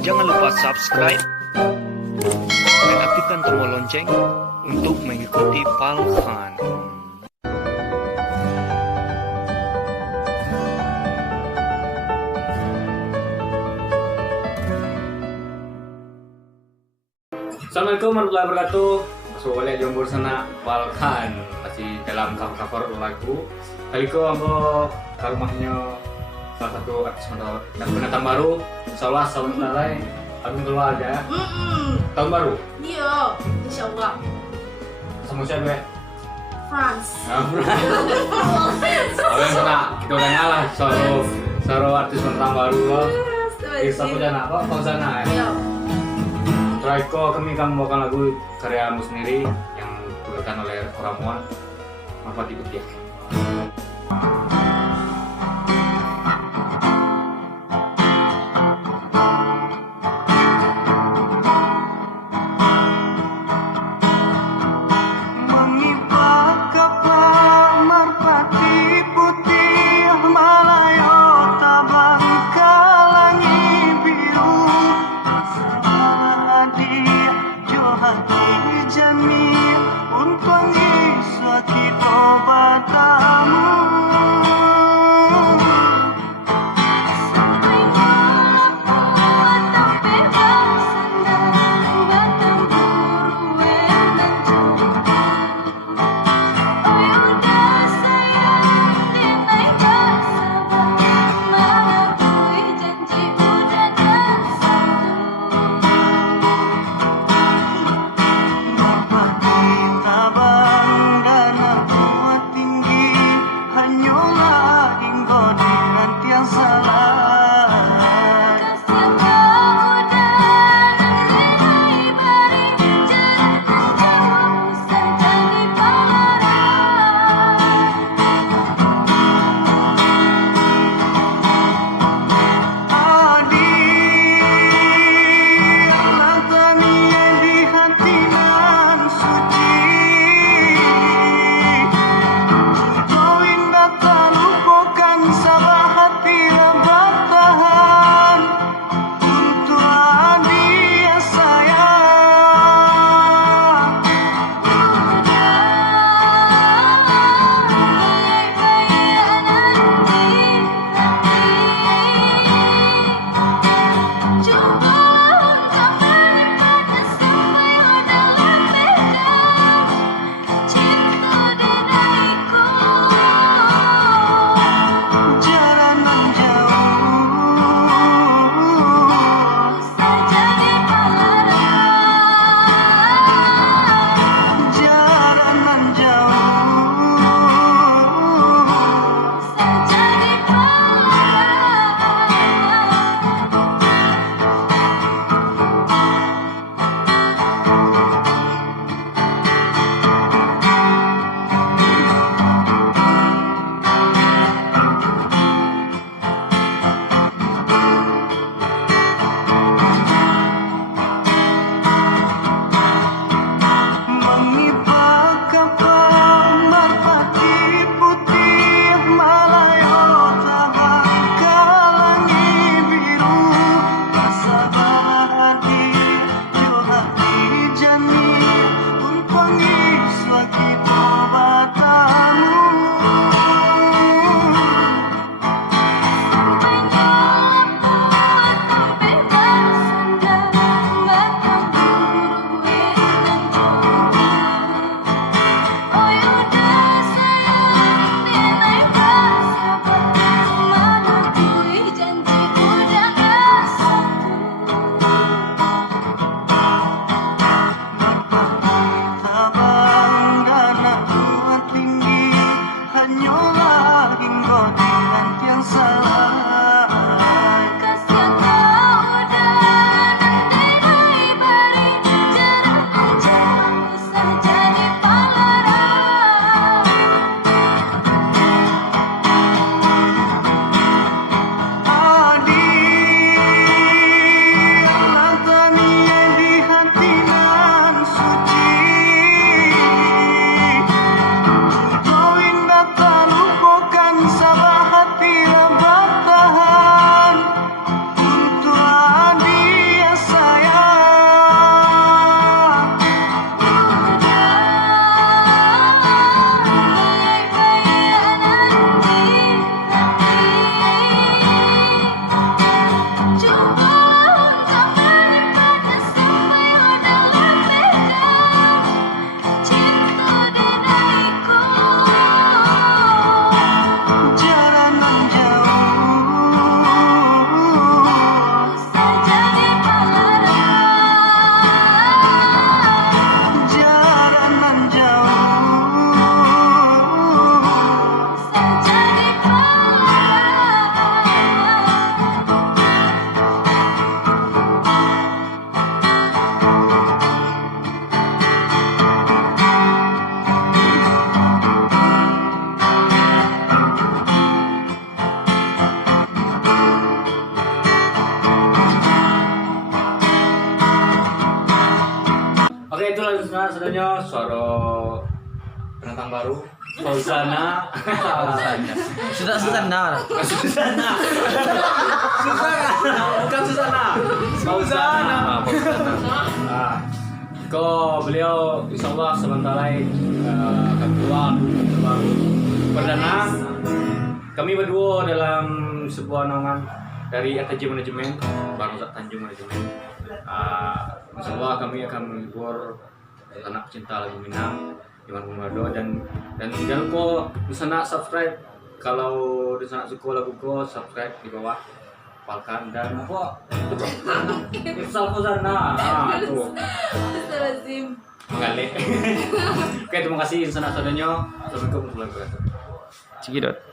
Jangan lupa subscribe dan aktifkan tombol lonceng untuk mengikuti Palhan. Assalamualaikum warahmatullahi wabarakatuh. Masuk oleh jombor sana Palhan masih dalam cover lagu. Kali ko ambo ke rumahnya salah satu artis dan pendatang baru. Insyaallah tahun lalai agung keluar aja. Tahun baru. Iya, insyaallah. Sama siapa? France. Kalau yang sana kita udah nyala soal artis pendatang baru loh. Kita punya apa? Bang sana ya. Iya. Raiko kami akan membawakan lagu karyamu sendiri yang dibawakan oleh Ramuan. Manfaat ikut ya. Untuk suatu batamu Saudanya suara penantang baru Fauzana. Susana. Susana. Bukan Susana. Fauzana. Ko beliau insyaallah sebentar lagi akan keluar terbaru perdana. Kami berdua dalam sebuah naungan dari RTJ Manajemen, Bangsat Tanjung Manajemen. Insyaallah kami akan menghibur anak cinta lagu Minang, Iman Bumado dan jangan lupa di sana subscribe. Kalau di sana suka lagu ko, subscribe di bawah. Palkan dan apa? Ifsal Fauzana. Tuh. Astagfirullahaladzim. Mengalih. Oke, terima kasih sana saudaranya. Assalamualaikum warahmatullahi wabarakatuh. Cikidot.